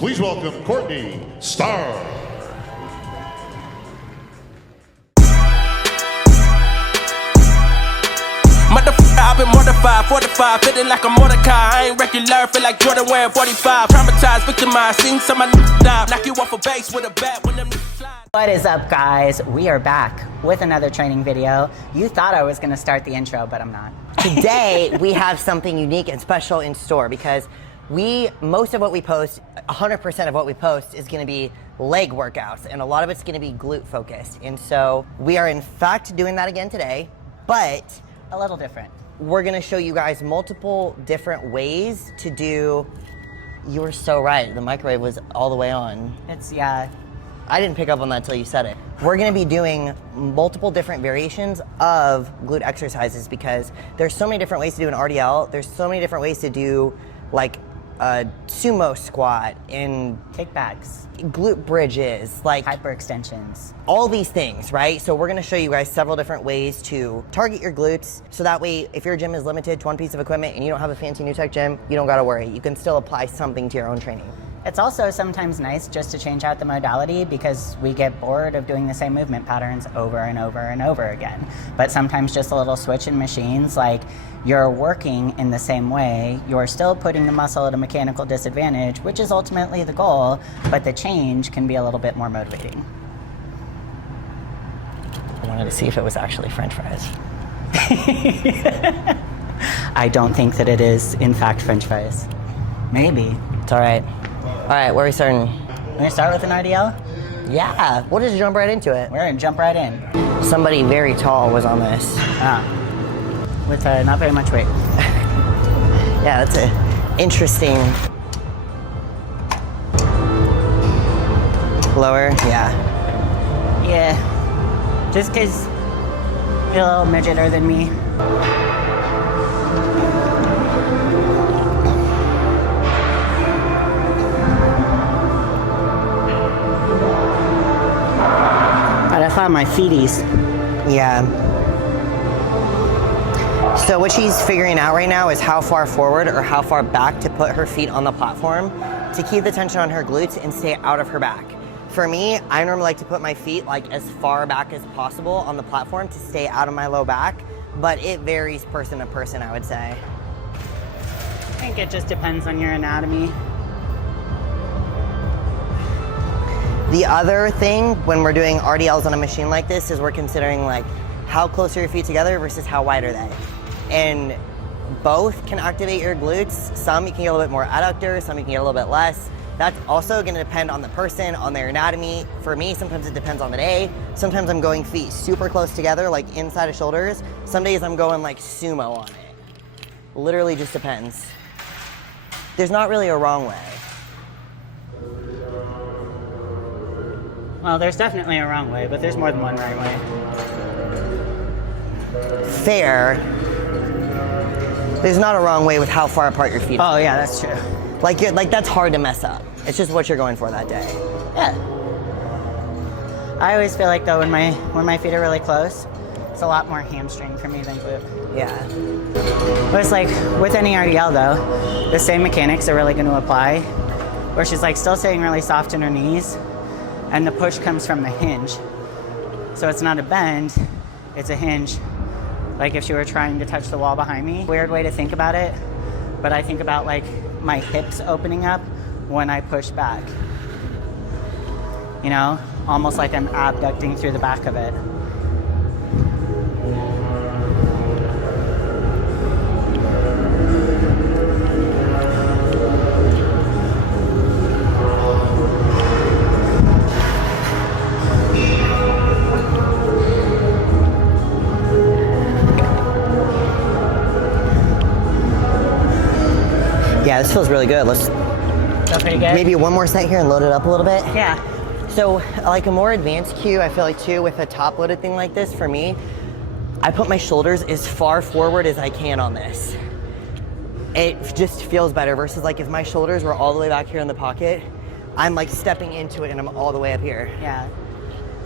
Please welcome Courtney Starr. I've been mortified, 45, feeling like a Mordecai. I ain't regular, feel like Jordan wearing 45. Traumatized, victimized, seen some of my die. Knock you off a base with a bat when them fly. What is up, guys? We are back with another training video. You thought I was gonna start the intro, but I'm not. Today, we have something unique and special in store because most of what we post, 100% of what we post is gonna be leg workouts, and a lot of it's gonna be glute focused. And so we are in fact doing that again today, but a little different. We're gonna show you guys multiple different ways to do, you were so right, the microwave was all the way on. Yeah. I didn't pick up on that till you said it. We're gonna be doing multiple different variations of glute exercises because there's so many different ways to do an RDL, there's so many different ways to do like a sumo squat and kickbacks, glute bridges, like hyperextensions, all these things, right? So we're gonna show you guys several different ways to target your glutes so that way if your gym is limited to one piece of equipment and you don't have a fancy new tech gym, you don't gotta worry. You can still apply something to your own training. It's also sometimes nice just to change out the modality because we get bored of doing the same movement patterns over and over and over again. But sometimes just a little switch in machines, like you're working in the same way, you're still putting the muscle at a mechanical disadvantage, which is ultimately the goal, but the change can be a little bit more motivating. I wanted to see if it was actually French fries. I don't think that it is, in fact, French fries. Maybe. It's all right. All right, where are we starting? We're gonna start with an RDL? Yeah, we'll just jump right into it. We're gonna jump right in. Somebody very tall was on this. With not very much weight. Yeah, that's a interesting. Lower, yeah. Yeah, just cause you're a little midgeter than me. I found my feeties. Yeah. So what she's figuring out right now is how far forward or how far back to put her feet on the platform to keep the tension on her glutes and stay out of her back. For me, I normally like to put my feet like as far back as possible on the platform to stay out of my low back, but it varies person to person, I would say. I think it just depends on your anatomy. The other thing when we're doing RDLs on a machine like this is we're considering like how close are your feet together versus how wide are they. And both can activate your glutes. Some you can get a little bit more adductor, some you can get a little bit less. That's also gonna depend on the person, on their anatomy. For me, sometimes it depends on the day. Sometimes I'm going feet super close together, like inside of shoulders. Some days I'm going like sumo on it. Literally just depends. There's not really a wrong way. Well, there's definitely a wrong way, but there's more than one right way. Fair. There's not a wrong way with how far apart your feet are. Oh yeah, that's true. Like that's hard to mess up. It's just what you're going for that day. Yeah. I always feel like though when my feet are really close, it's a lot more hamstring for me than glute. Yeah. But it's like with any RDL though, the same mechanics are really going to apply, where she's like still staying really soft in her knees, and the push comes from the hinge. So it's not a bend, it's a hinge. Like if she were trying to touch the wall behind me. Weird way to think about it, but I think about like my hips opening up when I push back. You know, almost like I'm abducting through the back of it. Yeah, this feels really good. Let's Feel pretty good? maybe one more set here and load it up a little bit. Yeah. So like a more advanced cue, I feel like too, with a top loaded thing like this, for me, I put my shoulders as far forward as I can on this. It just feels better versus like if my shoulders were all the way back here in the pocket, I'm like stepping into it and I'm all the way up here. Yeah.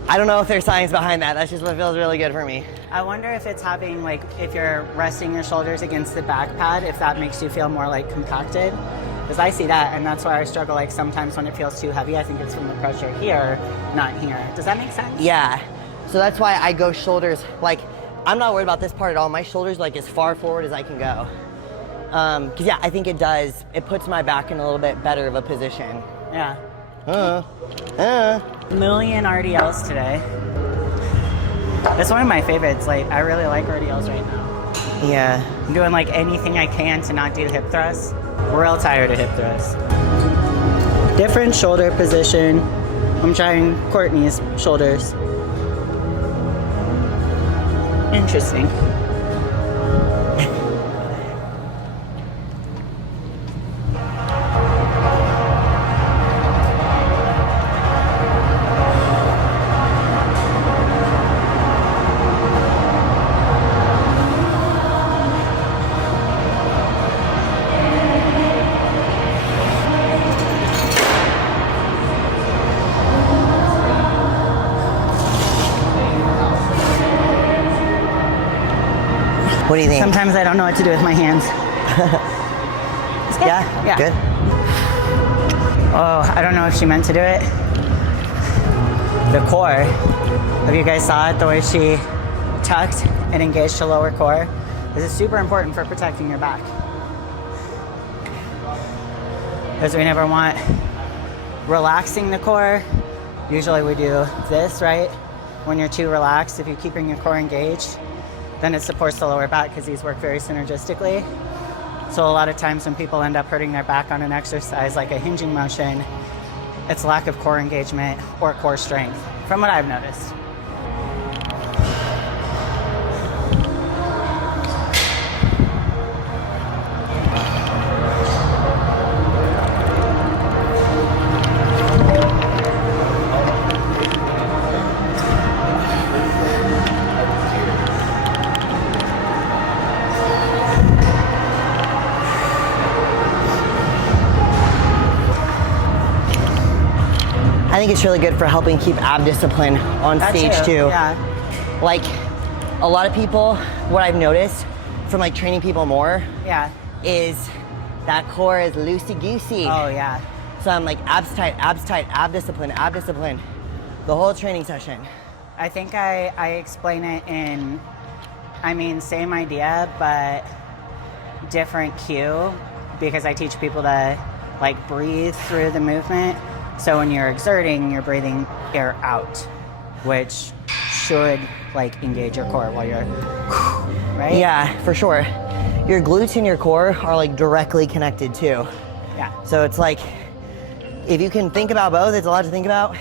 I don't know if there's science behind that. That's just what feels really good for me. I wonder if it's having, like, if you're resting your shoulders against the back pad, if that makes you feel more, like, compacted. Because I see that, and that's why I struggle, like sometimes when it feels too heavy, I think it's from the pressure here, not here. Does that make sense? Yeah. So that's why I go shoulders, like, I'm not worried about this part at all. My shoulders, like, as far forward as I can go. Because, yeah, I think it does. It puts my back in a little bit better of a position. Yeah. Million RDLs today. That's one of my favorites. Like, I really like RDLs right now. Yeah. I'm doing, like, anything I can to not do hip thrusts. Real tired of hip thrusts. Different shoulder position. I'm trying Courtney's shoulders. Interesting. What do you think? Sometimes I don't know what to do with my hands. It's good. Yeah? Good? Oh, I don't know if she meant to do it. The core. Have you guys saw it? The way she tucked and engaged the lower core. This is super important for protecting your back. Because we never want relaxing the core. Usually we do this, right? When you're too relaxed, if you're keeping your core engaged, then it supports the lower back because these work very synergistically. So a lot of times when people end up hurting their back on an exercise like a hinging motion, it's lack of core engagement or core strength, from what I've noticed. I think it's really good for helping keep ab discipline on stage too. Yeah. Like, a lot of people, what I've noticed from like training people more Yeah. is that core is loosey-goosey. Oh yeah. So I'm like ab discipline, the whole training session. I think I explain it in, I mean, same idea, but different cue, because I teach people to like breathe through the movement. So when you're exerting, you're breathing air out, which should like engage your core while you're, right? Yeah, for sure. Your glutes and your core are like directly connected too. Yeah. So it's like, if you can think about both, it's a lot to think about.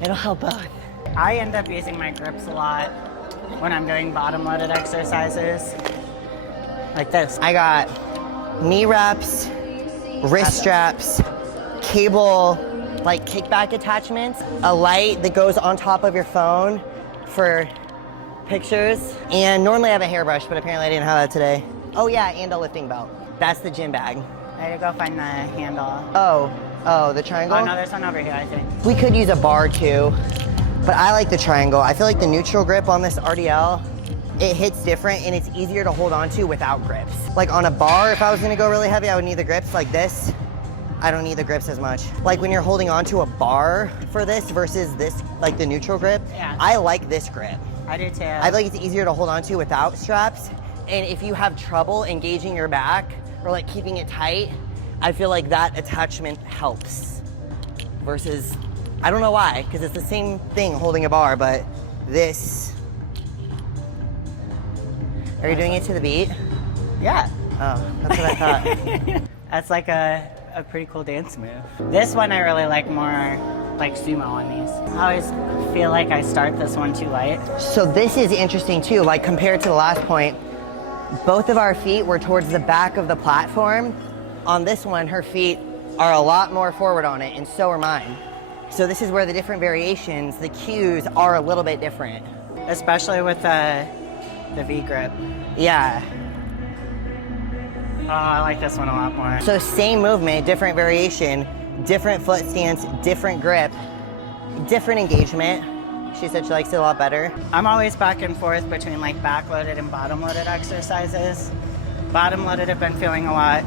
It'll help both. I end up using my grips a lot when I'm doing bottom loaded exercises, like this. I got knee wraps, wrist straps, cable, like kickback attachments, a light that goes on top of your phone for pictures, and normally I have a hairbrush, but apparently I didn't have that today. Oh yeah, and a lifting belt. That's the gym bag. I had to go find the handle. Oh, the triangle? Oh no, there's one over here, I think. We could use a bar too, but I like the triangle. I feel like the neutral grip on this RDL, it hits different and it's easier to hold on to without grips. Like on a bar, if I was gonna go really heavy, I would need the grips like this. I don't need the grips as much. Like when you're holding on to a bar for this versus this, like the neutral grip, Yeah. I like this grip. I do too. I feel like it's easier to hold on to without straps. And if you have trouble engaging your back or like keeping it tight, I feel like that attachment helps. Versus, I don't know why, because it's the same thing holding a bar, but this. Are you doing it to the beat? Yeah. Oh, that's what I thought. That's like a pretty cool dance move. This one I really like more like sumo on these. I always feel like I start this one too light. So this is interesting too, like compared to the last point, both of our feet were towards the back of the platform. On this one, her feet are a lot more forward on it, and so are mine. So this is where the different variations, the cues are a little bit different. Especially with the V grip. Yeah. Oh, I like this one a lot more. So same movement, different variation, different foot stance, different grip, different engagement. She said she likes it a lot better. I'm always back and forth between like back-loaded and bottom-loaded exercises. Bottom-loaded I've been feeling a lot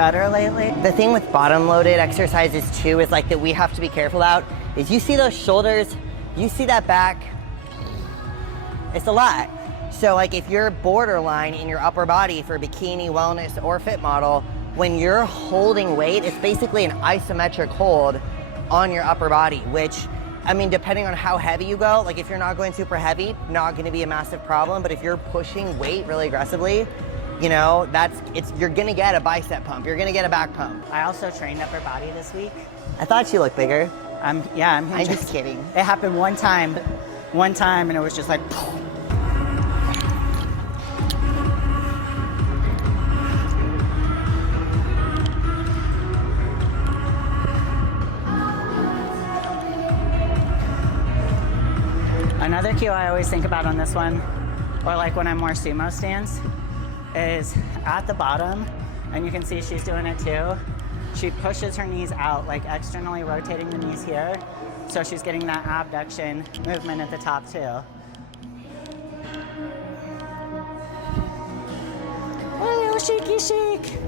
better lately. The thing with bottom loaded exercises too is like that we have to be careful about is you see those shoulders, you see that back, it's a lot. So like if you're borderline in your upper body for bikini, wellness, or fit model, when you're holding weight, it's basically an isometric hold on your upper body, which, I mean, depending on how heavy you go, like if you're not going super heavy, not gonna be a massive problem, but if you're pushing weight really aggressively, you know, you're gonna get a bicep pump, you're gonna get a back pump. I also trained upper body this week. I thought you looked bigger. I'm just kidding. It happened one time, and it was just like, Another cue I always think about on this one, or like when I'm more sumo stance, is at the bottom, and you can see she's doing it too. She pushes her knees out, like externally rotating the knees here, so she's getting that abduction movement at the top too. A little shaky shake.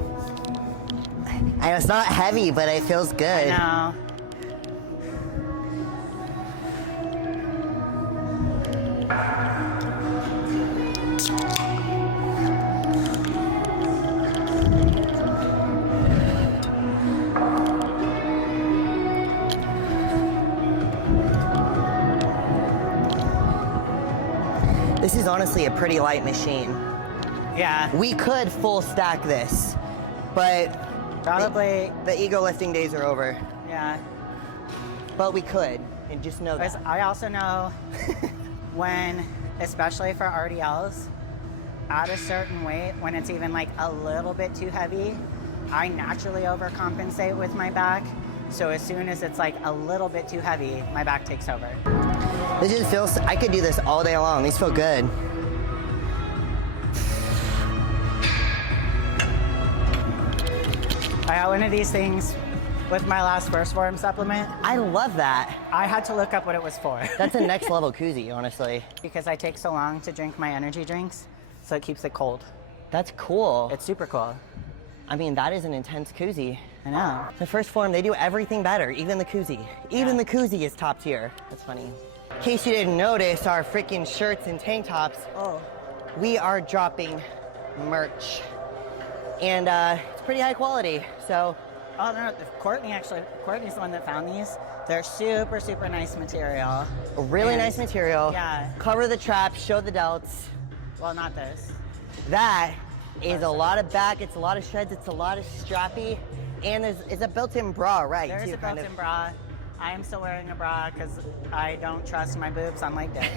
I know it's not heavy, but it feels good. I know. This is honestly a pretty light machine. Yeah. We could full stack this, but Probably. the ego lifting days are over. Yeah. But we could, and just know Because that. I also know when, especially for RDLs, at a certain weight, when it's even like a little bit too heavy, I naturally overcompensate with my back. So as soon as it's like a little bit too heavy, my back takes over. This just feels, I could do this all day long. These feel good. I got one of these things with my last First Form supplement. I love that. I had to look up what it was for. That's a next level koozie, honestly. Because I take so long to drink my energy drinks, so it keeps it cold. That's cool. It's super cool. I mean, that is an intense koozie. I know. The First Form, they do everything better, even the koozie. Even the koozie is top tier. That's funny. In case you didn't notice, our freaking shirts and tank tops, we are dropping merch. And it's pretty high quality, so. Oh no, Courtney's the one that found these. They're super, super nice material. A really nice material. Yeah. Cover the trap, show the delts. Well, not this. That is a lot of back, it's a lot of shreds, it's a lot of strappy, and it's a built-in bra, right? There's too, a built-in bra. I am still wearing a bra because I don't trust my boobs on leg day.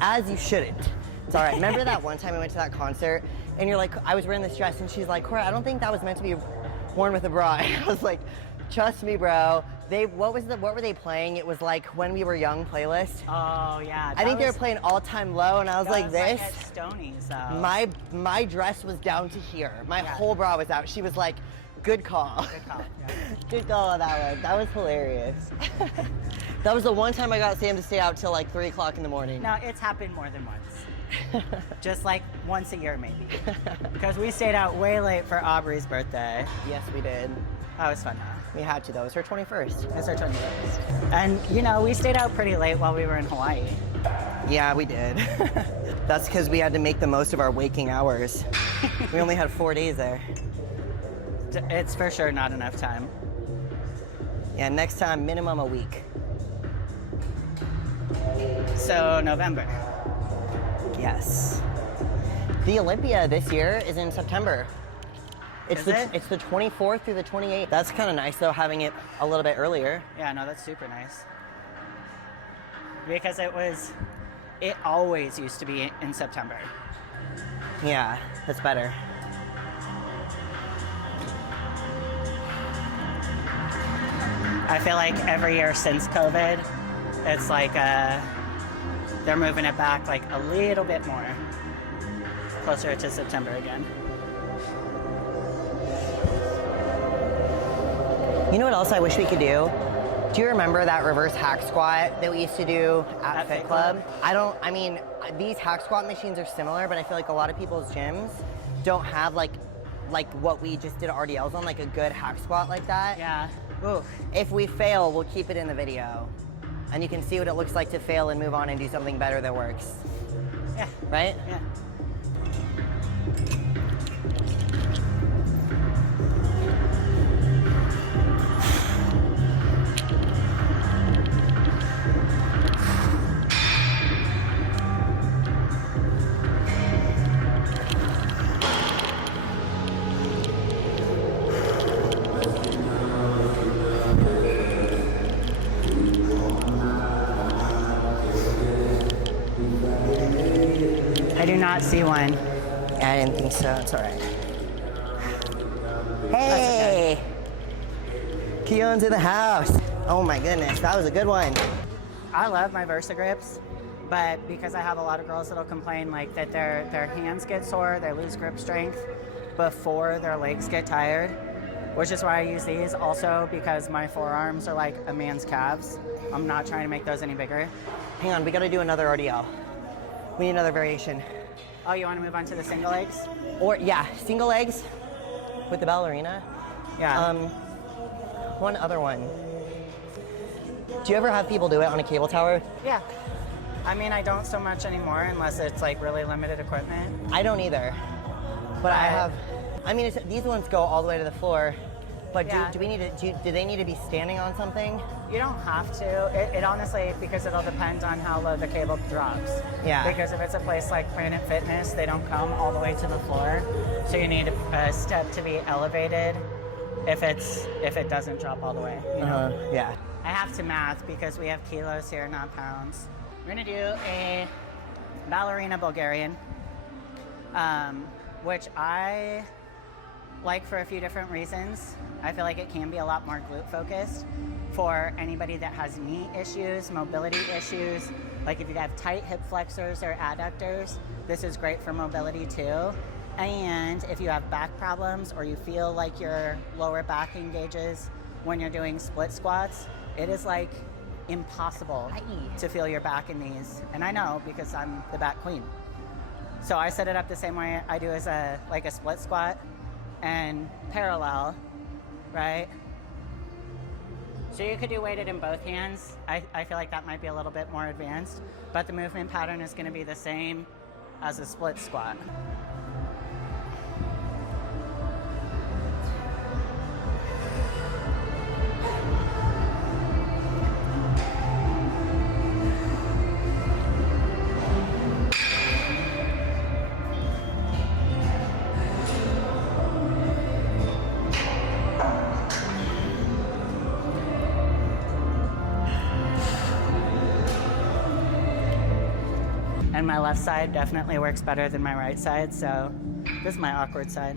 As you shouldn't. It's all right. Remember that one time we went to that concert, and you're like, I was wearing this dress, and she's like, Cora, I don't think that was meant to be worn with a bra. And I was like, trust me, bro. What were they playing? It was like When We Were Young playlist. Oh yeah. I think they were playing All Time Low, and I was like, this. Like at Stoney's, so. My dress was down to here. My whole bra was out. She was like, good call. Good call. Yeah. Good call on that one. That was hilarious. That was the one time I got Sam to stay out till like 3 o'clock in the morning. No, it's happened more than once. Just like once a year, maybe. Because we stayed out way late for Aubrey's birthday. Yes, we did. That was fun though. We had to though. It was her 21st. It's our 21st. And you know, we stayed out pretty late while we were in Hawaii. Yeah, we did. That's because we had to make the most of our waking hours. We only had 4 days there. It's for sure not enough time. Yeah, next time, minimum a week. So, November. Yes. The Olympia this year is in September. It's the 24th through the 28th. That's kind of nice though, having it a little bit earlier. Yeah, no, that's super nice. Because it always used to be in September. Yeah, that's better. I feel like every year since COVID, it's like they're moving it back like a little bit more, closer to September again. You know what else I wish we could do? Do you remember that reverse hack squat that we used to do at Fit Club? I mean, these hack squat machines are similar, but I feel like a lot of people's gyms don't have like like what we just did RDLs on, like a good hack squat like that. Yeah. Ooh. If we fail, we'll keep it in the video. And you can see what it looks like to fail and move on and do something better that works. Yeah. Right? Yeah. I do not see one. I didn't think so. It's all right. Hey! Keon's in the house. Oh my goodness, that was a good one. I love my Versa grips, but because I have a lot of girls that'll complain like that their hands get sore, they lose grip strength before their legs get tired, which is why I use these. Also because my forearms are like a man's calves. I'm not trying to make those any bigger. Hang on, we gotta do another RDL. We need another variation. Oh, you want to move on to the single legs? Or yeah, single legs with the ballerina. Yeah. One other one. Do you ever have people do it on a cable tower? Yeah. I mean, I don't so much anymore unless it's like really limited equipment. I don't either. But I have, I mean, these ones go all the way to the floor. But Yeah. do we need to, do they need to be standing on something? You don't have to. It honestly, because it'll depend on how low the cable drops. Yeah. Because if it's a place like Planet Fitness, they don't come all the way to the floor. So you need a step to be elevated if it doesn't drop all the way. You know? Yeah. I have to math because we have kilos here, not pounds. We're gonna do a Ballerina Bulgarian, which I like for a few different reasons. I feel like it can be a lot more glute focused for anybody that has knee issues, mobility issues. Like if you have tight hip flexors or adductors, this is great for mobility too. And if you have back problems or you feel like your lower back engages when you're doing split squats, it is like impossible to feel your back in these. And I know because I'm the back queen. So I set it up the same way I do as a split squat and parallel, right? So you could do weighted in both hands. I feel like that might be a little bit more advanced, but the movement pattern is gonna be the same as a split squat. And my left side definitely works better than my right side, so this is my awkward side.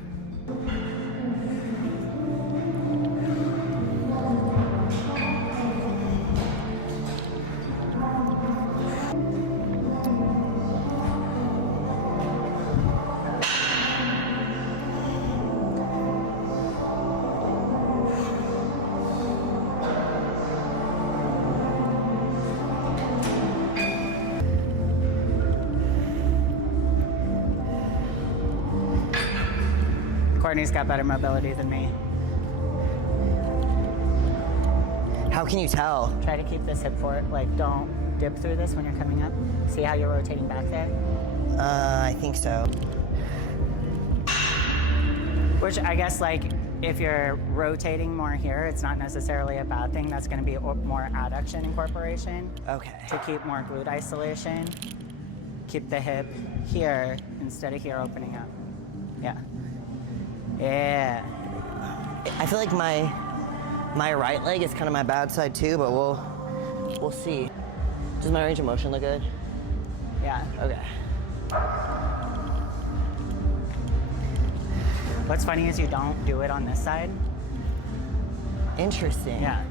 Courtney's got better mobility than me. How can you tell? Try to keep this hip forward, like don't dip through this when you're coming up. See how you're rotating back there? I think so. Which I guess like if you're rotating more here, it's not necessarily a bad thing. That's gonna be more adduction incorporation. Okay. To keep more glute isolation. Keep the hip here instead of here opening up. Yeah. Yeah. I feel like my right leg is kind of my bad side too, but we'll see. Does my range of motion look good? Yeah. Okay. What's funny is you don't do it on this side. Interesting. Yeah.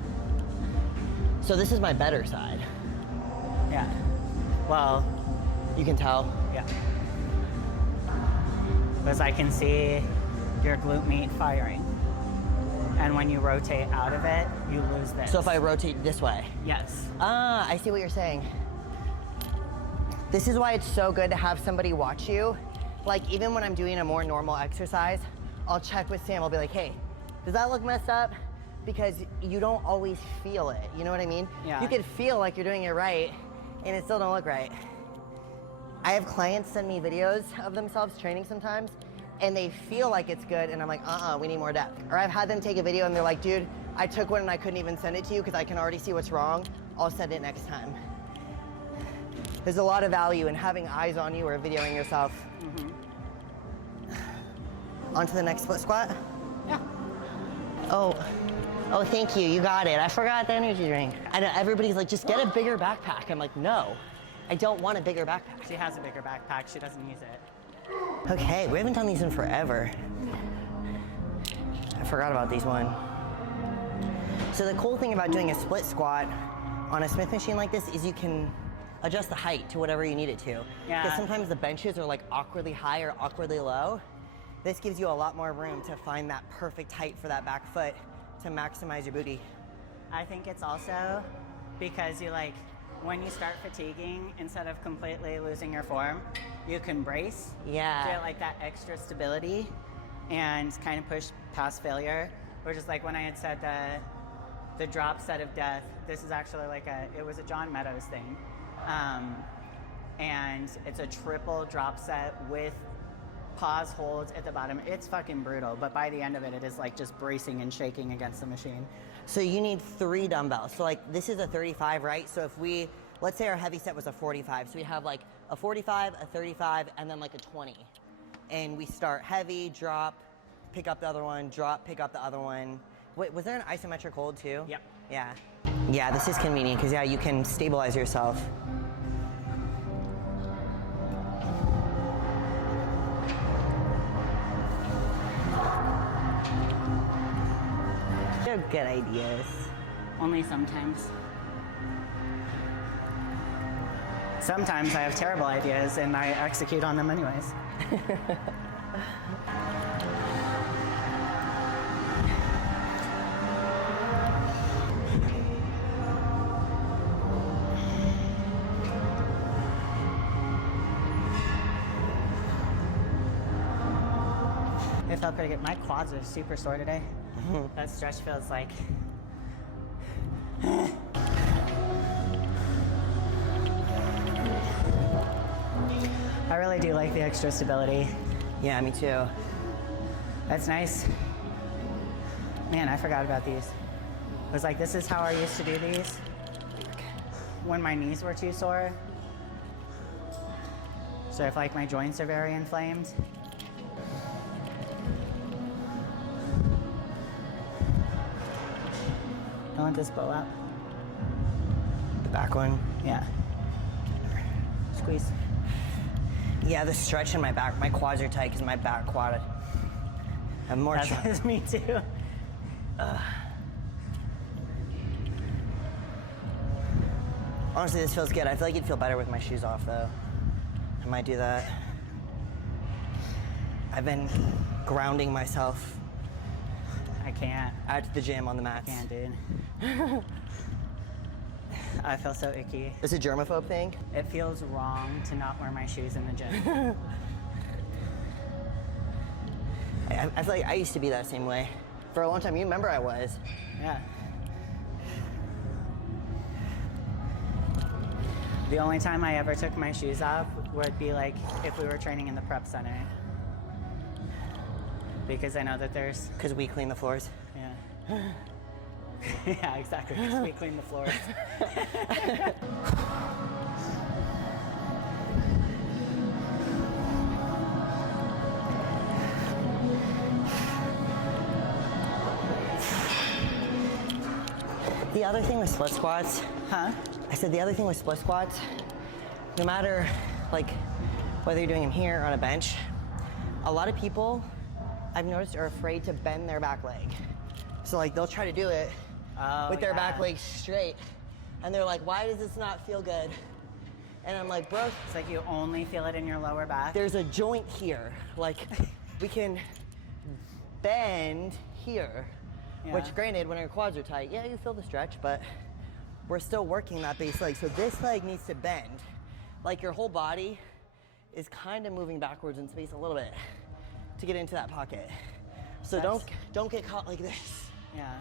So this is my better side. Yeah. Well, You can tell. yeah. Because I can see your glute meat firing. And when you rotate out of it, you lose this. So if I rotate this way. Yes. Ah, I see what you're saying. This is why it's so good to have somebody watch you. Like even when I'm doing a more normal exercise, I'll check with Sam. I'll be like, hey, does that look messed up? Because you don't always feel it. You know what I mean? Yeah. You could feel like you're doing it right and it still don't look right. I have clients send me videos of themselves training sometimes and they feel like it's good and I'm like, we need more depth. Or I've had them take a video and they're like, dude, I took one and I couldn't even send it to you because I can already see what's wrong. I'll send it next time. There's a lot of value in having eyes on you or videoing yourself. On to the next split squat? Yeah. Oh, thank you, you got it. I forgot the energy drink. I know everybody's like, just get a bigger backpack. I'm like, no, I don't want a bigger backpack. She has a bigger backpack, she doesn't use it. Okay, we haven't done these in forever. I forgot about these one. So the cool thing about doing a split squat on a Smith machine like this is you can adjust the height to whatever you need it to. Yeah. Because sometimes the benches are like awkwardly high or awkwardly low. This gives you a lot more room to find that perfect height for that back foot to maximize your booty. I think it's also because you like, when you start fatiguing, instead of completely losing your form, you can brace. Yeah. Get like that extra stability and kind of push past failure. Or just like when I had said the drop set of death, this is actually like it was a John Meadows thing. And it's a triple drop set with pause holds at the bottom. It's fucking brutal, but by the end of it, it is like just bracing and shaking against the machine. So you need 3 dumbbells. So like this is a 35, right? So if let's say our heavy set was a 45. So we have like a 45, a 35, and then like a 20. And we start heavy, drop, pick up the other one, drop, pick up the other one. Wait, was there an isometric hold too? Yep. Yeah. Yeah, this is convenient because you can stabilize yourself. They're good ideas. Only sometimes. Sometimes I have terrible ideas and I execute on them anyways. It felt pretty good. My quads are super sore today. That stretch feels like... I really do like the extra stability. Yeah, me too. That's nice. Man, I forgot about these. It was like, this is how I used to do these when my knees were too sore. So if like my joints are very inflamed. Don't let this blow out. The back one? Yeah. Squeeze. Yeah, the stretch in my back, my quads are tight because my back quad. I'm more. That's me too. Honestly, this feels good. I feel like it'd feel better with my shoes off though. I might do that. I've been grounding myself. I can't. Out to the gym on the mats. Can't, dude. I feel so icky. It's a germaphobe thing? It feels wrong to not wear my shoes in the gym. I feel like I used to be that same way. For a long time, you remember I was. Yeah. The only time I ever took my shoes off would be like if we were training in the prep center. Because I know that there's... Because we clean the floors? Yeah. Yeah, exactly, because we clean the floors. The other thing with split squats... Huh? I said the other thing with split squats, no matter like whether you're doing them here or on a bench, a lot of people I've noticed are afraid to bend their back leg. So like they'll try to do it with their back leg straight and they're like, why does this not feel good? And I'm like, bro, It's like you only feel it in your lower back. there's a joint here. Like we can bend here, Yeah. which granted when your quads are tight, yeah, you feel the stretch, but we're still working that base leg. So this leg needs to bend. Like your whole body is kind of moving backwards in space a little bit to get into that pocket. So don't get caught like this. Yeah.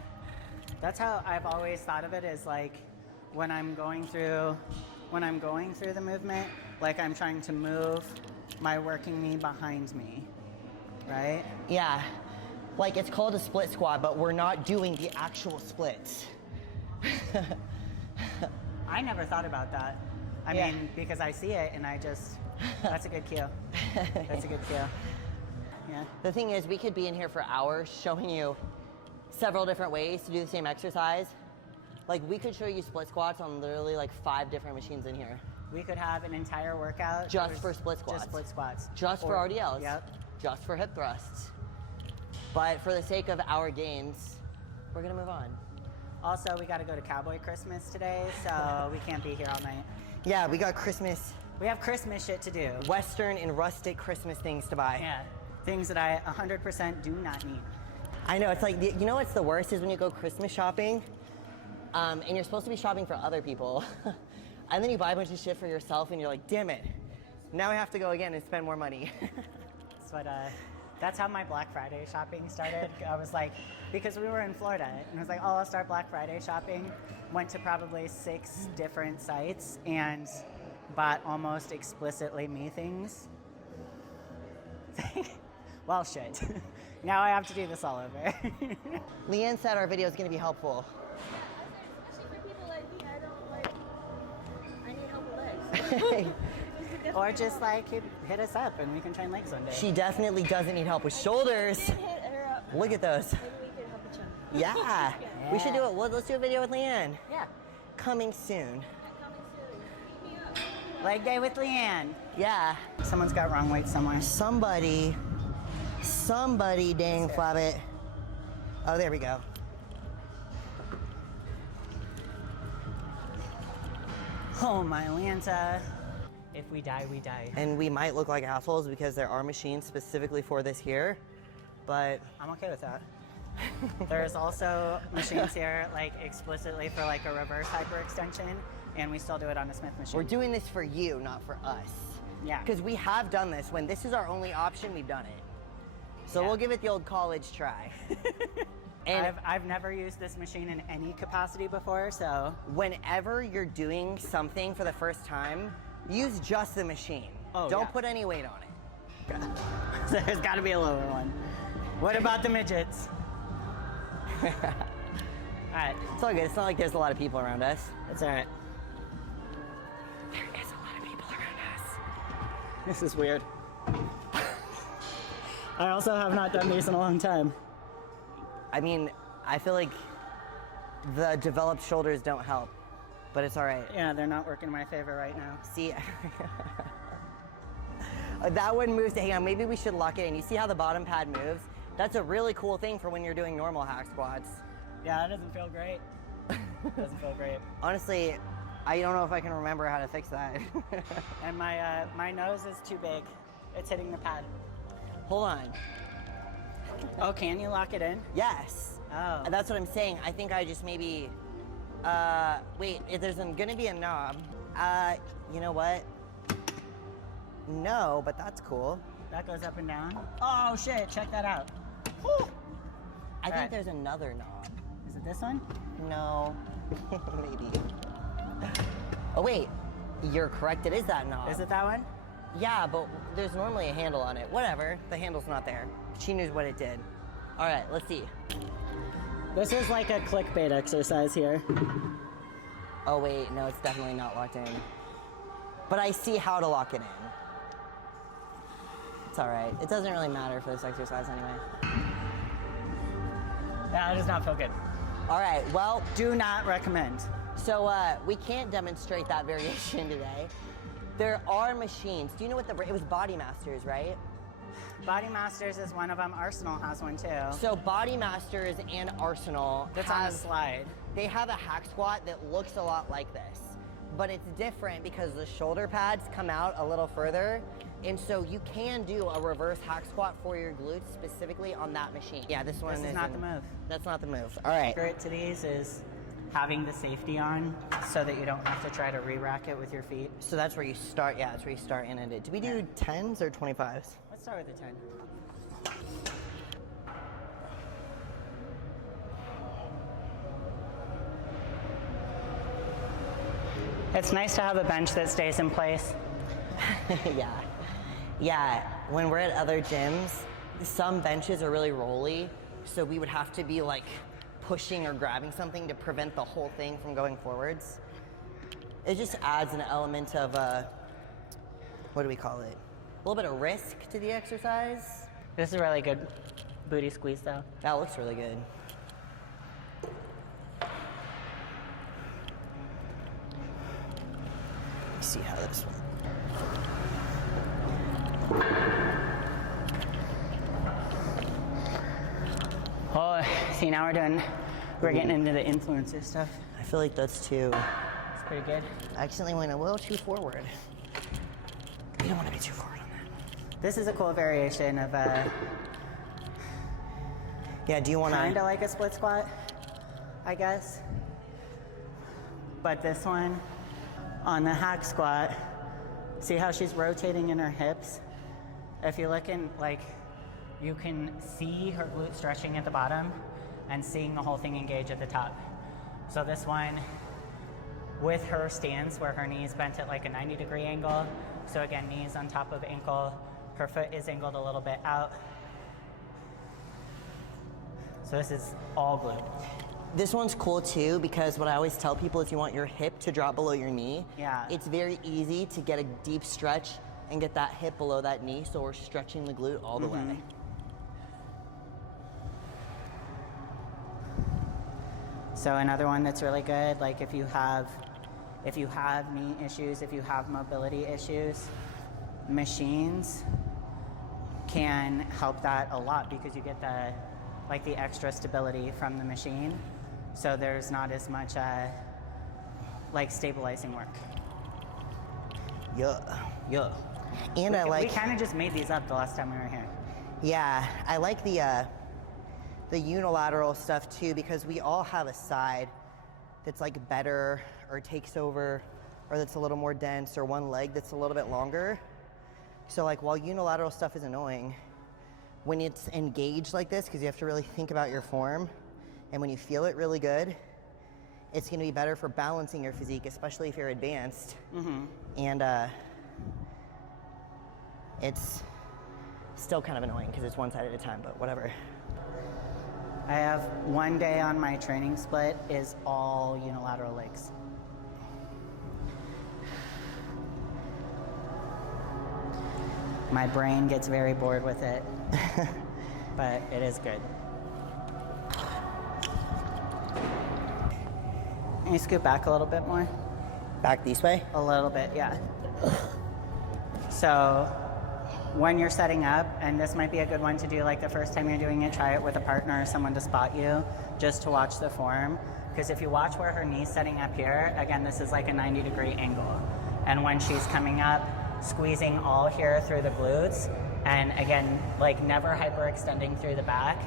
That's how I've always thought of it, is like when I'm going through the movement, like I'm trying to move my working knee behind me, right? Yeah. Like it's called a split squat, but we're not doing the actual splits. I never thought about that. I mean, because I see it and that's a good cue. That's a good cue. Yeah. The thing is, we could be in here for hours showing you several different ways to do the same exercise. Like we could show you split squats on literally like 5 different machines in here. We could have an entire workout just for split squats. Just split squats. Just for RDLs. Yep. Just for hip thrusts. But for the sake of our games, we're gonna move on. Also, we got to go to Cowboy Christmas today, so we can't be here all night. Yeah, we got Christmas. We have Christmas shit to do. Western and rustic Christmas things to buy. Yeah, things that I 100% do not need. I know, it's like, you know what's the worst is when you go Christmas shopping, and you're supposed to be shopping for other people, and then you buy a bunch of shit for yourself and you're like, damn it, now I have to go again and spend more money. That's how my Black Friday shopping started. I was like, because we were in Florida, and I was like, oh, I'll start Black Friday shopping. Went to probably 6 different sites and bought almost explicitly me things. Well, shit. Now I have to do this all over. Leanne said our video is going to be helpful. Especially for people like me, I need help with legs. Or just like hit us up and we can train legs one day. She definitely doesn't need help with shoulders. Hit her up. Look at those. Maybe we can help each other. Yeah. We should do it. Let's do a video with Leanne. Yeah. Coming soon. Coming soon. Hit me up. Leg day with Leanne. Yeah. Someone's got wrong weight somewhere. Somebody dang flab it. Oh, there we go. Oh, my Lanta. If we die, we die. And we might look like assholes because there are machines specifically for this here, but I'm okay with that. There's also machines here like explicitly for like a reverse hyperextension, and we still do it on a Smith machine. we're doing this for you, not for us. Yeah. Because we have done this. When this is our only option, we've done it. So we'll give it the old college try. And I've never used this machine in any capacity before, so. Whenever you're doing something for the first time, use just the machine. Oh, Don't yeah. put any weight on it. There's got to be a lower one. What about the midgets? All right. It's all good. It's not like there's a lot of people around us. It's all right. There is a lot of people around us. This is weird. I also have not done these in a long time. I mean, I feel like the developed shoulders don't help, but it's all right. Yeah, they're not working in my favor right now. See, that one moves to hang on. Maybe we should lock it in. You see how the bottom pad moves? That's a really cool thing for when you're doing normal hack squats. Yeah, that doesn't feel great. Doesn't feel great. Honestly, I don't know if I can remember how to fix that. And my nose is too big. It's hitting the pad. Hold on. Oh, can you lock it in? Yes. Oh. That's what I'm saying. I think I just maybe, wait, if there's gonna be a knob. You know what? No, but that's cool. That goes up and down. Oh shit, check that out. Whew. I think right. there's another knob. Is it this one? No, maybe. Oh wait, you're correct, it is that knob. Is it that one? Yeah, but there's normally a handle on it. Whatever, the handle's not there. She knew what it did. All right, let's see. This is like a clickbait exercise here. Oh wait, no, it's definitely not locked in. But I see how to lock it in. It's all right. It doesn't really matter for this exercise anyway. That does not feel good. All right, well, Do not recommend. so we can't demonstrate that variation today. There are machines. Do you know what it was Body Masters, right? Body Masters is one of them. Arsenal has one too. So Body Masters and Arsenal That's on a slide. They have a hack squat that looks a lot like this, but it's different because the shoulder pads come out a little further, and so you can do a reverse hack squat for your glutes specifically on that machine. Yeah, this one This is not the move. That's not the move. All right. Secret to these is having the safety on so that you don't have to try to re-rack it with your feet. So that's where you start. Yeah, that's where you start and end it. Do we do 10s or 25s? Let's start with the 10. It's nice to have a bench that stays in place. Yeah, when we're at other gyms, some benches are really rolly, so we would have to be like pushing or grabbing something to prevent the whole thing from going forwards. It just adds an element of, what do we call it? A little bit of risk to the exercise. This is a really good booty squeeze though. That looks really good. Let's see how this one. Oh, see now we're getting into the influencer stuff. I feel like that's too. It's pretty good. I accidentally went a little too forward. You don't want to be too forward on that. This is a cool variation of Yeah, do you want to? kind of like a split squat, I guess. But this one, on the hack squat, see how she's rotating in her hips? If you look in, like, you can see her glute stretching at the bottom and seeing the whole thing engage at the top. So this one, with her stance where her knee is bent at like a 90-degree angle, so again, knees on top of ankle, her foot is angled a little bit out. So this is all glute. This one's cool too because what I always tell people is you want your hip to drop below your knee. Yeah. It's very easy to get a deep stretch and get that hip below that knee, so we're stretching the glute all the way. So another one that's really good, like if you have knee issues, if you have mobility issues, machines can help that a lot because you get the extra stability from the machine. So there's not as much like stabilizing work. Yeah. And I like. We kind of just made these up the last time we were here. Yeah, I like the unilateral stuff too because we all have a side that's like better or takes over or that's a little more dense or one leg that's a little bit longer. So like while unilateral stuff is annoying, when it's engaged like this, because you have to really think about your form, and when you feel it really good, it's going to be better for balancing your physique, especially if you're advanced. And it's still kind of annoying because it's one side at a time, but whatever. I have one day on my training split is all unilateral legs. My brain gets very bored with it, but it is good. Can you scoot back a little bit more? Back this way? A little bit, yeah. So when you're setting up, and this might be a good one to do like the first time you're doing it, try it with a partner or someone to spot you, just to watch the form. Because if you watch where her knee's setting up here, again, this is like a 90-degree angle. And when she's coming up, squeezing all here through the glutes, and again, like never hyperextending through the back.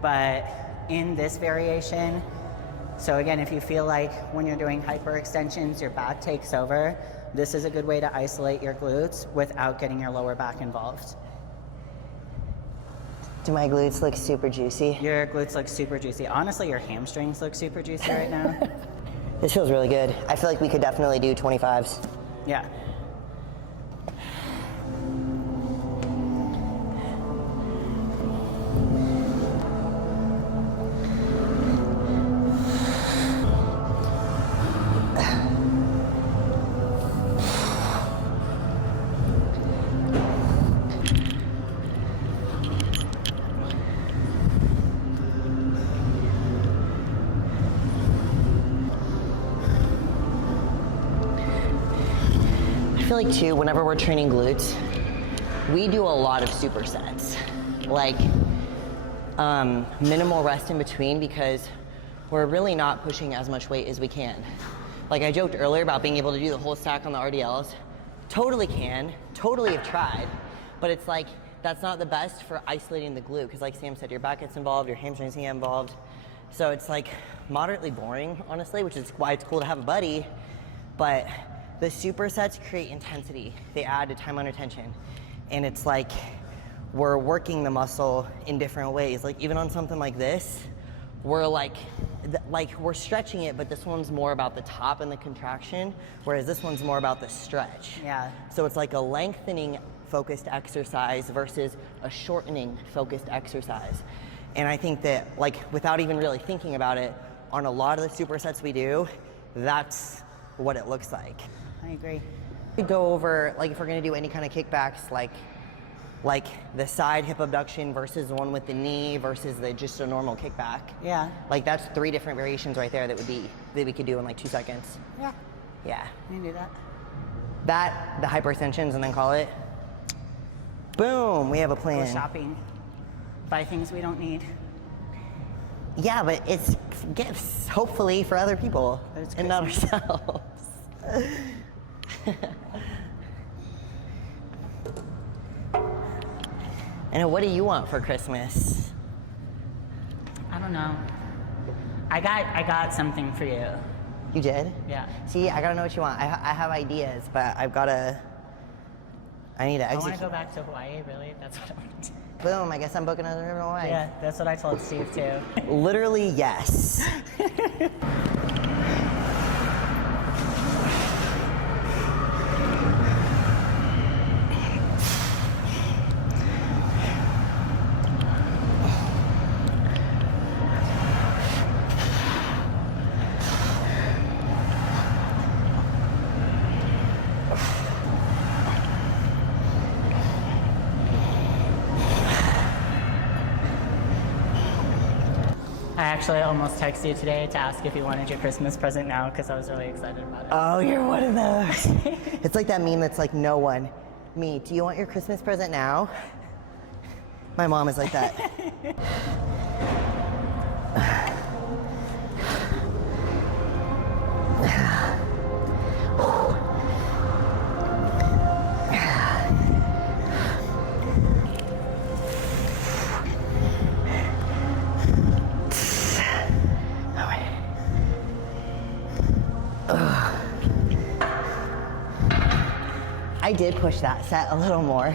But in this variation, so again, if you feel like when you're doing hyperextensions, your back takes over, this is a good way to isolate your glutes without getting your lower back involved. Do my glutes look super juicy? Your glutes look super juicy. Honestly, your hamstrings look super juicy right now. This feels really good. I feel like we could definitely do 25s. Yeah. I feel like too, whenever we're training glutes, we do a lot of supersets. Like minimal rest in between because we're really not pushing as much weight as we can. Like I joked earlier about being able to do the whole stack on the RDLs. Totally can, totally have tried, but it's like that's not the best for isolating the glute because like Sam said, your back gets involved, your hamstrings get involved. So it's like moderately boring, honestly, which is why it's cool to have a buddy, but the supersets create intensity. They add to time under tension. And it's like we're working the muscle in different ways. Like even on something like this, we're like like we're stretching it, but this one's more about the top and the contraction, whereas this one's more about the stretch. Yeah. So it's like a lengthening focused exercise versus a shortening focused exercise. And I think that, like, without even really thinking about it, on a lot of the supersets we do, that's what it looks like. I agree. We go over, like, if we're gonna do any kind of kickbacks, like the side hip abduction versus the one with the knee versus just a normal kickback. Yeah. Like, that's 3 different variations right there that we could do in like 2 seconds. Yeah. Yeah. You can do that. That, the hyperextensions, and then call it. Boom, we have a Go plan. shopping. Buy things we don't need. Yeah, but it's gifts, hopefully, for other people It's and not Christmas. ourselves. And what do you want for Christmas? I don't know. I got something for you. You did? Yeah. See, I gotta know what you want. I have ideas, but I need to I want execute. to go back to Hawaii, really. That's what I want to do. Boom, I guess I'm booking another trip to Hawaii. Yeah, that's what I told Steve too. Literally, yes. I actually almost texted you today to ask if you wanted your Christmas present now because I was really excited about it. Oh, you're one of those. It's like that meme that's like, no one. Me, do you want your Christmas present now? My mom is like that. I did push that set a little more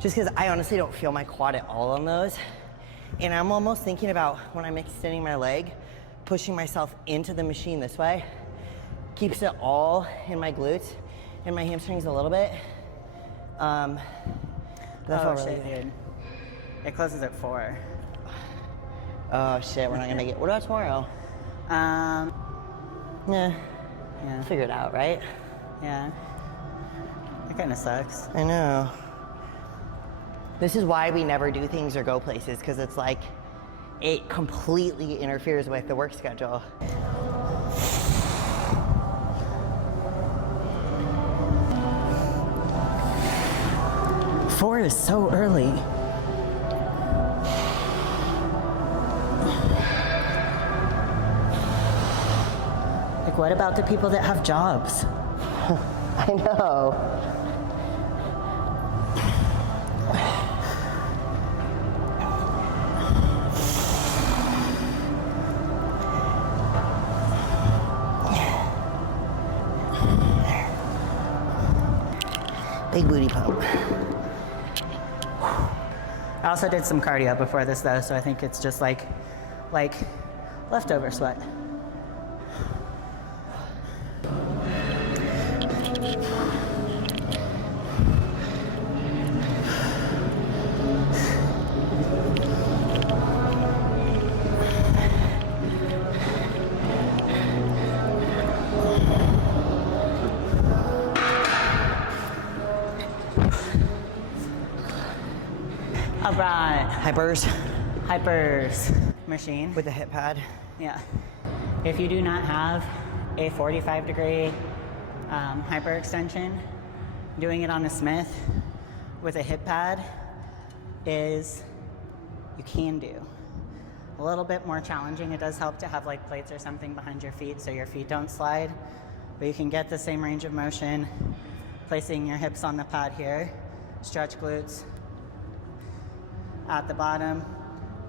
just because I honestly don't feel my quad at all on those. And I'm almost thinking about when I'm extending my leg, pushing myself into the machine this way. Keeps it all in my glutes and my hamstrings a little bit. That felt really shit, good. dude. It closes at 4. Oh shit, we're not gonna make it. What about tomorrow? Yeah. Figure it out, right? Yeah. It kind of sucks. I know. This is why we never do things or go places, because it's like, it completely interferes with the work schedule. Four is so early. Like, what about the people that have jobs? I know. Big booty pump. I also did some cardio before this though, so I think it's just like leftover sweat. All right, hypers machine With the hip pad. Yeah. If you do not have a 45-degree hyperextension, doing it on a Smith with a hip pad you can do. A little bit more challenging. It does help to have like plates or something behind your feet so your feet don't slide, but you can get the same range of motion placing your hips on the pad here, stretch glutes at the bottom,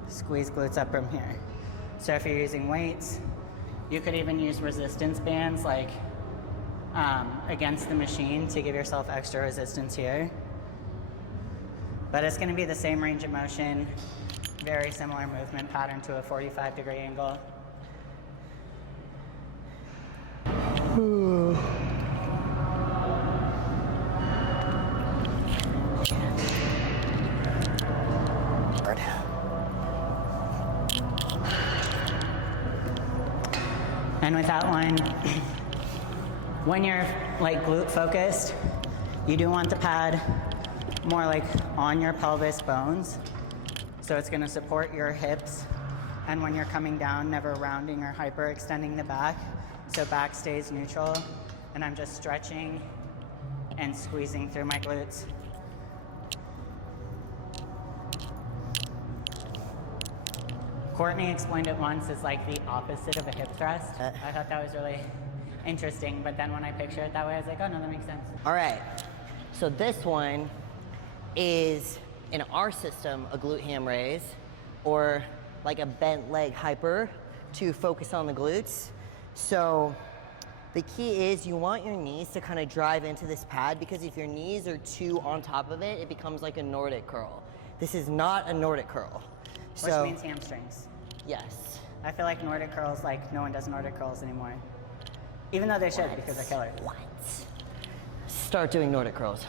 squeeze glutes up from here. So if you're using weights, you could even use resistance bands like against the machine to give yourself extra resistance here. But it's gonna be the same range of motion, very similar movement pattern to a 45-degree angle. And with that one, when you're like glute focused, you do want the pad more like on your pelvis bones. So it's gonna support your hips. And when you're coming down, never rounding or hyperextending the back. So back stays neutral. And I'm just stretching and squeezing through my glutes. Courtney explained it once as like the opposite of a hip thrust. I thought that was really interesting, but then when I picture it that way, I was like, oh no, that makes sense. All right, so this one is, in our system, a glute ham raise, or like a bent leg hyper to focus on the glutes. So the key is you want your knees to kind of drive into this pad, because if your knees are too on top of it, it becomes like a Nordic curl. This is not a Nordic curl. Which means hamstrings. Yes. I feel like Nordic curls, like no one does Nordic curls anymore. Even though they should, because they're killer. What? Start doing Nordic curls.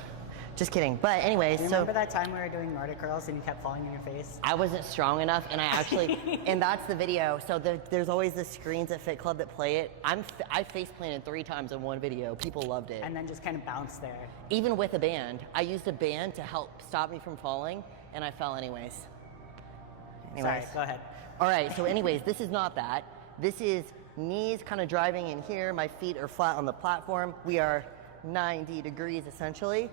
Just kidding. But anyways, do you remember that time we were doing Nordic curls and you kept falling in your face? I wasn't strong enough, and I actually, and that's the video. So there's always the screens at Fit Club that play it. I face planted 3 times in one video. People loved it. And then just kind of bounced there. Even with a band. I used a band to help stop me from falling, and I fell anyways. Sorry, go ahead. All right, so anyways, this is not that. This is knees kind of driving in here. My feet are flat on the platform. We are 90 degrees essentially,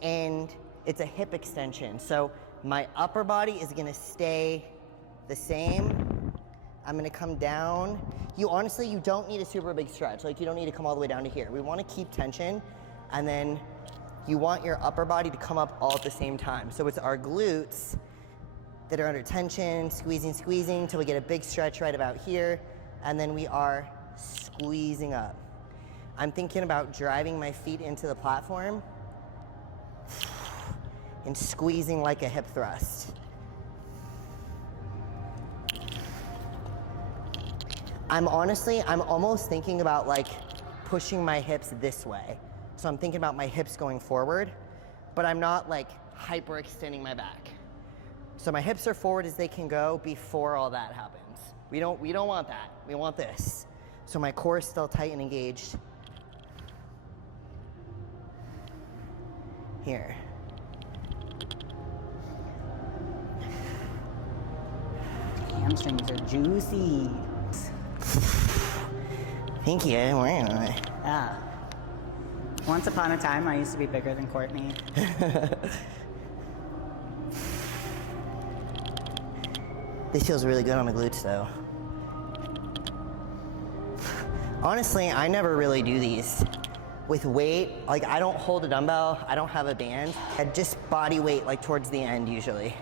and it's a hip extension. So my upper body is gonna stay the same. I'm gonna come down. You don't need a super big stretch. Like, you don't need to come all the way down to here. We wanna keep tension, and then you want your upper body to come up all at the same time. So it's our glutes that are under tension, squeezing till we get a big stretch right about here, and then we are squeezing up. I'm thinking about driving my feet into the platform and squeezing like a hip thrust. I'm almost thinking about like pushing my hips this way. So I'm thinking about my hips going forward, but I'm not like hyperextending my back. So my hips are forward as they can go before all that happens. We don't want that. We want this. So my core is still tight and engaged. Here. Hamstrings are juicy. Thank you. Yeah. Once upon a time, I used to be bigger than Courtney. This feels really good on the glutes though. Honestly, I never really do these with weight. Like, I don't hold a dumbbell, I don't have a band. Just body weight, like towards the end usually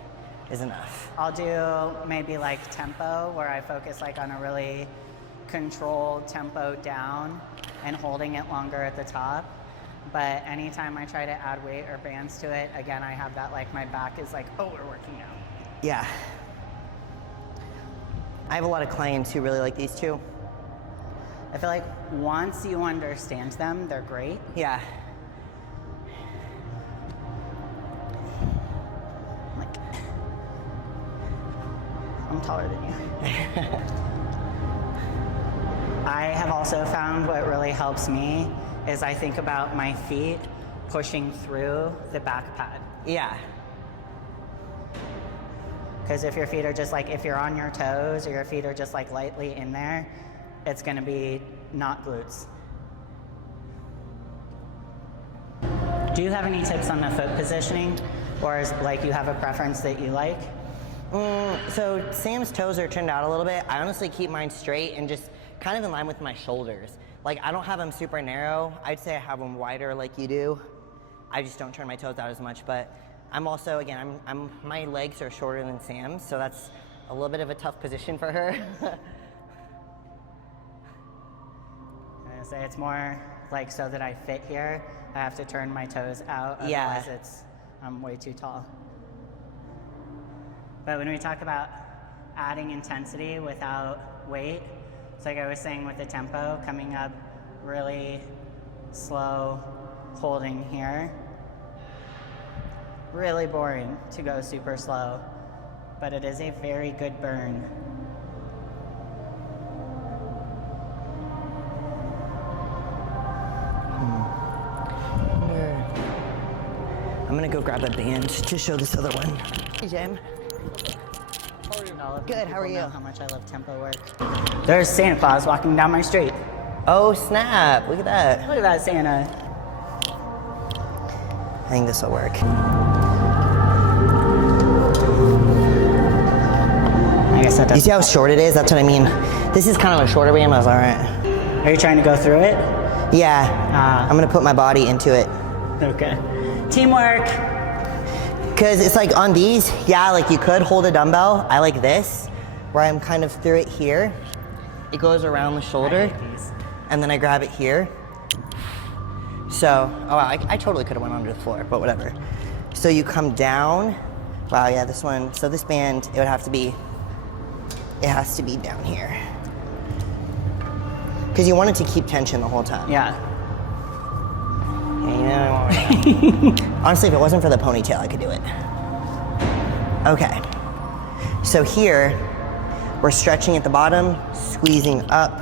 is enough. I'll do maybe like tempo, where I focus like on a really controlled tempo down and holding it longer at the top. But anytime I try to add weight or bands to it, again, I have that like my back is like, oh, we're working out. Yeah. I have a lot of clients who really like these too. I feel like once you understand them, they're great. Yeah. Like, I'm taller than you. I have also found what really helps me is I think about my feet pushing through the back pad. Yeah. Because if your feet are just like, if you're on your toes or your feet are just like lightly in there, it's gonna be not glutes. Do you have any tips on the foot positioning? Or is like you have a preference that you like? So Sam's toes are turned out a little bit. I honestly keep mine straight and just kind of in line with my shoulders. Like, I don't have them super narrow. I'd say I have them wider like you do. I just don't turn my toes out as much, but I'm also, again, my legs are shorter than Sam's, so that's a little bit of a tough position for her. I say it's more like so that I fit here, I have to turn my toes out, otherwise I'm way too tall. But when we talk about adding intensity without weight, it's like I was saying with the tempo, coming up Really slow holding here. Really boring to go super slow, but it is a very good burn. I'm gonna go grab a band to show this other one. Hey, Jim. Good, how are you? Know how much I love tempo work. There's Santa Claus walking down my street. Oh, snap. Look at that. Look at that Santa. I think this will work. I guess that does. You see how short it is? That's what I mean. This is kind of a shorter band. I was all right. Are you trying to go through it? Yeah. I'm gonna put my body into it. Okay. Teamwork. Because it's like on these, yeah, like you could hold a dumbbell. I like this, where I'm kind of through it here. It goes around the shoulder, and then I grab it here. So, oh wow, I totally could have went under the floor, but whatever. So you come down. Wow, yeah, this one. So this band, it has to be down here. Because you want it to keep tension the whole time. Yeah. Honestly, if it wasn't for the ponytail, I could do it. Okay. So here, we're stretching at the bottom, squeezing up,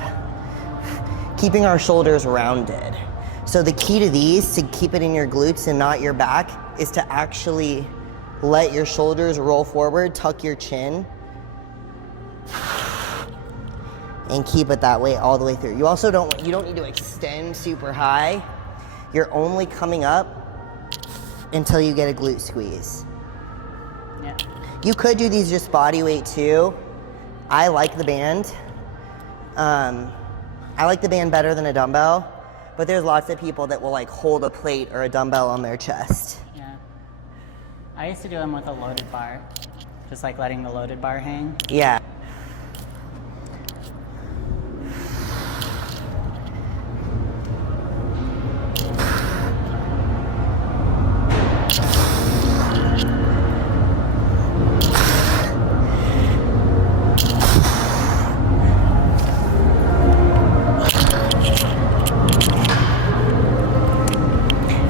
keeping our shoulders rounded. So the key to these, to keep it in your glutes and not your back, is to actually let your shoulders roll forward, tuck your chin, and keep it that way all the way through. You also don't need to extend super high. You're only coming up until you get a glute squeeze. Yeah. You could do these just body weight too. I like the band. I like the band better than a dumbbell, but there's lots of people that will like hold a plate or a dumbbell on their chest. Yeah. I used to do them with a loaded bar, just like letting the loaded bar hang. Yeah.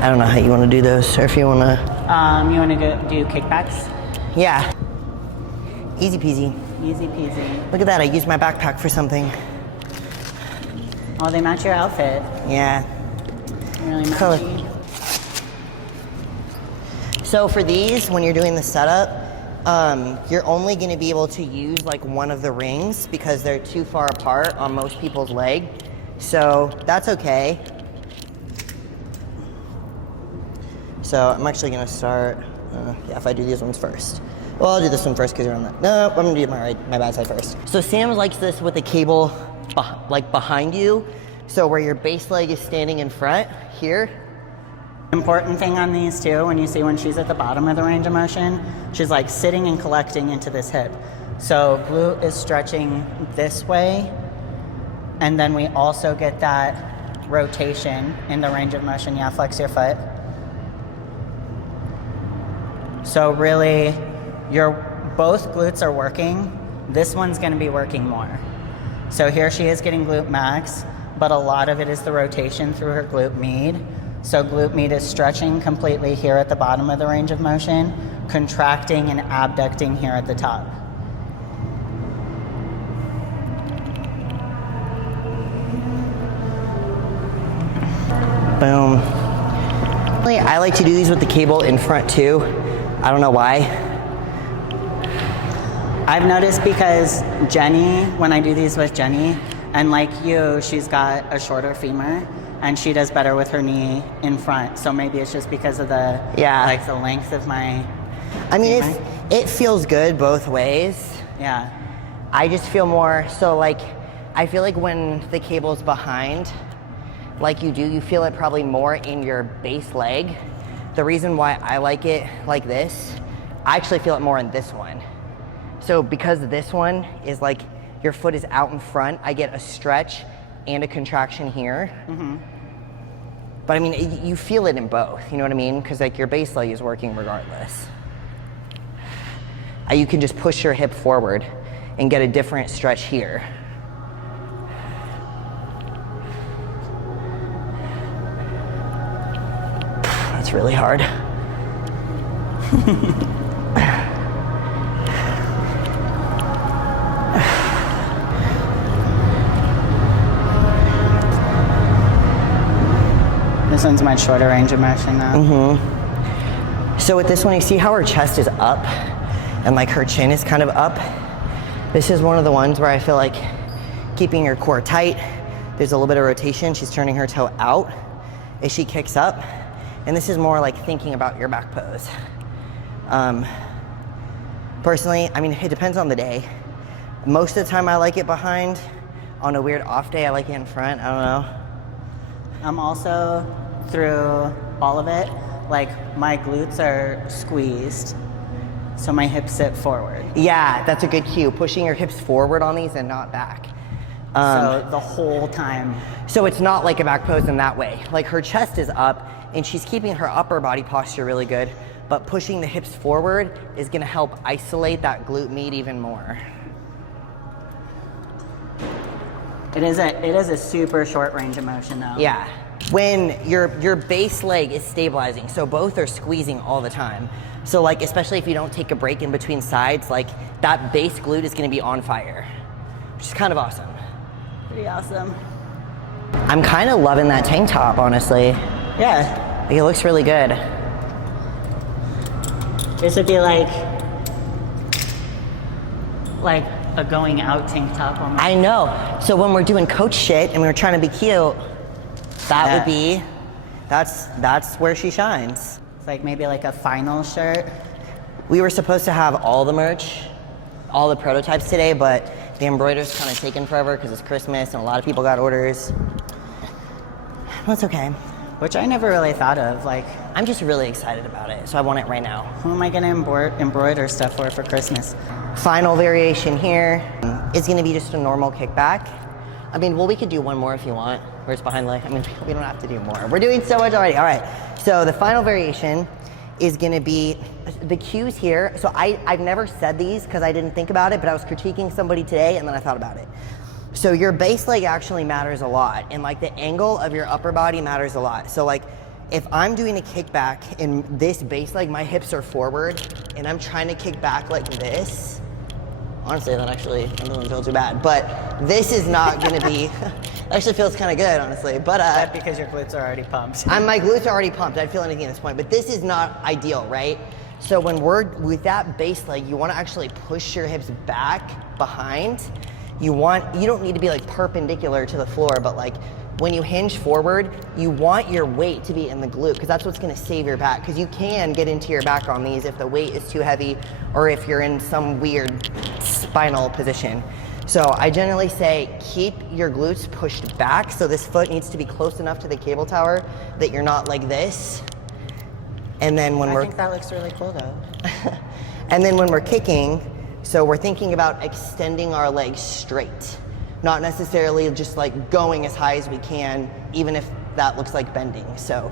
I don't know how you want to do those, or if you want to... You want to do kickbacks? Yeah. Easy peasy. Easy peasy. Look at that, I used my backpack for something. Oh, they match your outfit. Yeah. Really Color. matchy. So for these, when you're doing the setup, you're only going to be able to use like one of the rings because they're too far apart on most people's leg. So that's okay. So I'm actually gonna start, yeah, if I do these ones first. Well, I'll do this one first because you're on that. No, I'm gonna do my bad side first. So Sam likes this with the cable like behind you. So where your base leg is standing in front, here. Important thing on these too, when she's at the bottom of the range of motion, she's like sitting and collecting into this hip. So glute is stretching this way, and then we also get that rotation in the range of motion. Yeah, flex your foot. So really, both glutes are working. This one's gonna be working more. So here she is getting glute max, but a lot of it is the rotation through her glute med. So glute med is stretching completely here at the bottom of the range of motion, contracting and abducting here at the top. Boom. I like to do these with the cable in front too. I don't know why. I've noticed because Jenny, when I do these with Jenny, and like you, she's got a shorter femur, and she does better with her knee in front. So maybe it's just because of the like the length of my. I mean, it feels good both ways. Yeah. I just feel more so like I feel like when the cable's behind, like you feel it probably more in your base leg. The reason why I like it like this, I actually feel it more in this one. So because this one is like your foot is out in front, I get a stretch and a contraction here. Mm-hmm. But I mean, you feel it in both, you know what I mean? Because like your base leg is working regardless. You can just push your hip forward and get a different stretch here. that's really hard. This one's much shorter range of motion now. So with this one, you see how her chest is up and like her chin is kind of up? This is one of the ones where I feel like keeping your core tight, there's a little bit of rotation. She's turning her toe out as she kicks up. And this is more like thinking about your back pose. Personally, I mean, it depends on the day. Most of the time I like it behind. On a weird off day, I like it in front, I don't know. I'm also, through all of it, like my glutes are squeezed, so my hips sit forward. Yeah, that's a good cue. Pushing your hips forward on these and not back. So the whole time. So it's not like a back pose in that way. Like her chest is up and she's keeping her upper body posture really good, but pushing the hips forward is gonna help isolate that glute med even more. It is a super short range of motion though. Yeah. When your base leg is stabilizing, so both are squeezing all the time. So like, especially if you don't take a break in between sides, like that base glute is gonna be on fire, which is kind of awesome. Pretty awesome. I'm kind of loving that tank top, honestly. Yeah. It looks really good. This would be like a going out tank top almost. I know. So when we're doing coach shit and we're trying to be cute, that would be, that's where she shines. It's like maybe like a final shirt. We were supposed to have all the merch, all the prototypes today, but the embroider's kind of taken forever because it's Christmas and a lot of people got orders. That's okay. Which I never really thought of. Like, I'm just really excited about it, so I want it right now. who am I gonna embroider stuff for Christmas? Final variation here is gonna be just a normal kickback. I mean, well, we could do one more if you want. Where's behind leg? I mean, we don't have to do more. We're doing so much already. All right, so the final variation is gonna be the cues here. So I've never said these because I didn't think about it, but I was critiquing somebody today and then I thought about it. So your base leg actually matters a lot, and like the angle of your upper body matters a lot. So like if I'm doing a kickback and this base leg, my hips are forward and I'm trying to kick back like this, honestly, that doesn't feel too bad, but this is not gonna be, it actually feels kind of good, honestly, but That's because your glutes are already pumped. my glutes are already pumped. I don't feel anything at this point, but this is not ideal, right? So when we're with that base leg, you want to actually push your hips back behind. You don't need to be like perpendicular to the floor, but like when you hinge forward, you want your weight to be in the glute because that's what's going to save your back, because you can get into your back on these if the weight is too heavy or if you're in some weird spinal position. So I generally say keep your glutes pushed back, so this foot needs to be close enough to the cable tower that you're not like this. And then when I think that looks really cool though. and then when we're kicking, so we're thinking about extending our legs straight, not necessarily just like going as high as we can, even if that looks like bending. So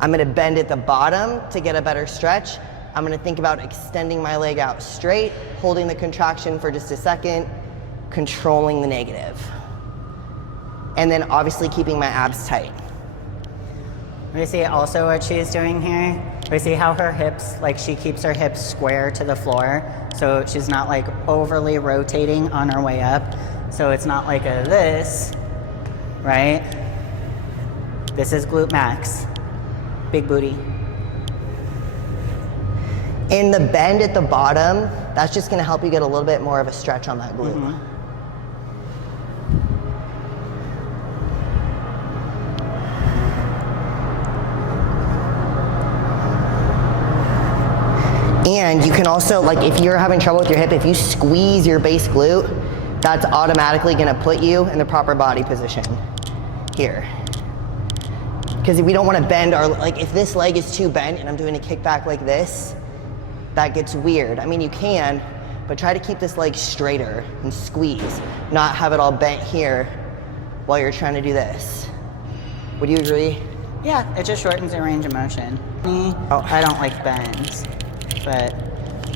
I'm gonna bend at the bottom to get a better stretch. I'm gonna think about extending my leg out straight, holding the contraction for just a second, controlling the negative. And then obviously keeping my abs tight. We see also what she's doing here. We see how her hips, like she keeps her hips square to the floor, so she's not like overly rotating on her way up. So it's not like a this, right? This is glute max, big booty. In the bend at the bottom, that's just gonna help you get a little bit more of a stretch on that glute. Mm-hmm. And you can also, like if you're having trouble with your hip, if you squeeze your base glute, that's automatically gonna put you in the proper body position here. Because we don't wanna bend our, like if this leg is too bent and I'm doing a kickback like this, that gets weird. I mean, you can, but try to keep this leg straighter and squeeze, not have it all bent here while you're trying to do this. Would you agree? Yeah, it just shortens your range of motion. I don't like bends, but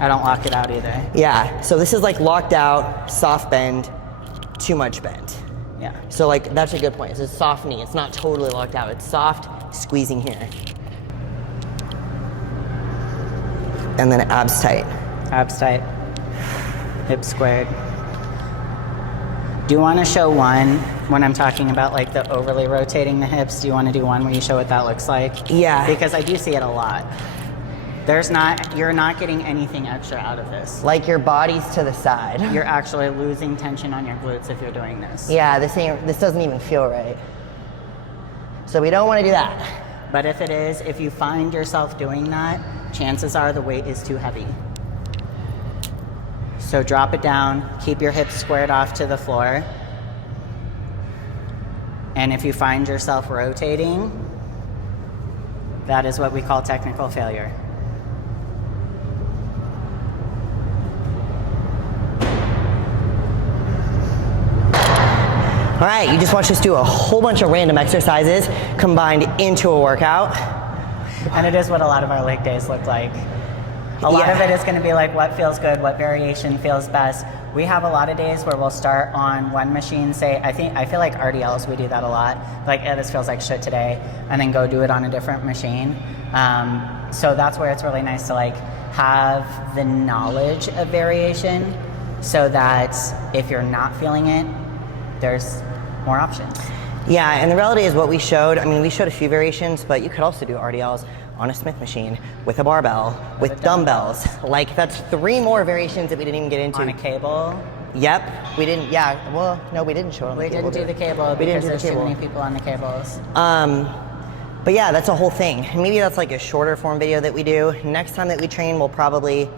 I don't lock it out either. Yeah, so this is like locked out, soft bend, too much bend. Yeah. So like, that's a good point. It's a soft knee. It's not totally locked out. It's soft, squeezing here. and then abs tight. Abs tight. Hips squared. Do you want to show one when I'm talking about like the overly rotating the hips? Do you want to do one where you show what that looks like? Yeah. Because I do see it a lot. You're not getting anything extra out of this. Like your body's to the side. You're actually losing tension on your glutes if you're doing this. Yeah, this doesn't even feel right. So we don't want to do that. But if it is, if you find yourself doing that, chances are the weight is too heavy. So drop it down, keep your hips squared off to the floor. And if you find yourself rotating, that is what we call technical failure. All right, you just watch us do a whole bunch of random exercises combined into a workout. And it is what a lot of our leg days look like. A lot of it is going to be like what feels good, what variation feels best. We have a lot of days where we'll start on one machine, say, I feel like RDLs, we do that a lot. Like, this feels like shit today, and then go do it on a different machine. So that's where it's really nice to like have the knowledge of variation so that if you're not feeling it, there's more options. Yeah, and the reality is what we showed, I mean, we showed a few variations, but you could also do RDLs on a Smith machine, with a barbell, with dumbbells. Like, that's 3 more variations that we didn't even get into. On a cable? Yep, we didn't, yeah, well, no, we didn't show it on the cable. We didn't do the cable because there's too many people on the cables. But yeah, that's a whole thing. Maybe that's like a shorter form video that we do. Next time that we train, we'll probably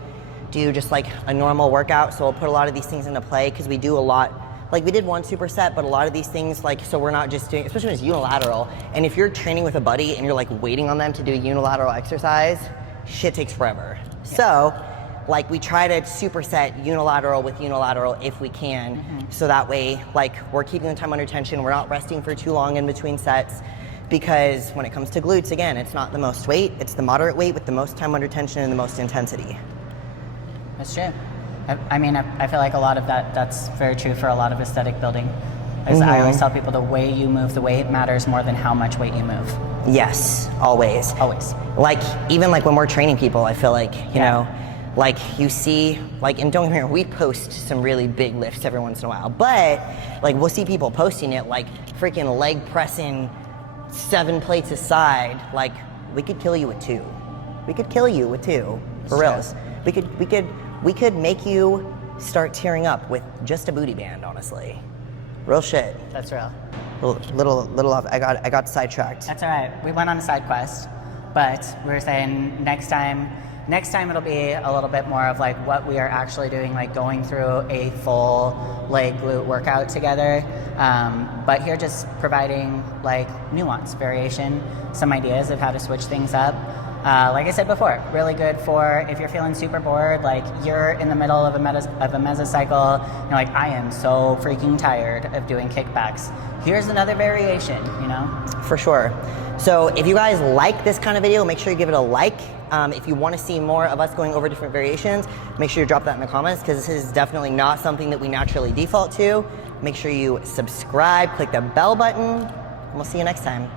do just like a normal workout, so we'll put a lot of these things into play because we do a lot. Like, we did one superset, but a lot of these things, like, so we're not just doing, especially when it's unilateral, and if you're training with a buddy and you're like waiting on them to do a unilateral exercise, shit takes forever. Yeah. So, like, we try to superset unilateral with unilateral if we can, so that way, like, we're keeping the time under tension, we're not resting for too long in between sets, because when it comes to glutes, again, it's not the most weight, it's the moderate weight with the most time under tension and the most intensity. That's true. I mean, I feel like a lot of that's very true for a lot of aesthetic building. As I always tell people, the way you move the weight matters more than how much weight you move. Yes, always. Always. Like, even like when we're training people, I feel like, you know, like you see, like, and don't get me wrong, we post some really big lifts every once in a while, but like we'll see people posting it like freaking leg pressing 7 plates aside. Like, we could kill you with 2. We could kill you with 2, for reals. We could make you start tearing up with just a booty band, honestly. Real shit. That's real. Little off. I got sidetracked. That's all right. We went on a side quest, but we were saying next time it'll be a little bit more of like what we are actually doing, like going through a full leg glute workout together. But here, just providing like nuance, variation, some ideas of how to switch things up. Like I said before, really good for if you're feeling super bored, like you're in the middle of a mesocycle, you're like, I am so freaking tired of doing kickbacks. Here's another variation, you know? For sure. So if you guys like this kind of video, make sure you give it a like. If you want to see more of us going over different variations, make sure you drop that in the comments, because this is definitely not something that we naturally default to. Make sure you subscribe, click the bell button, and we'll see you next time.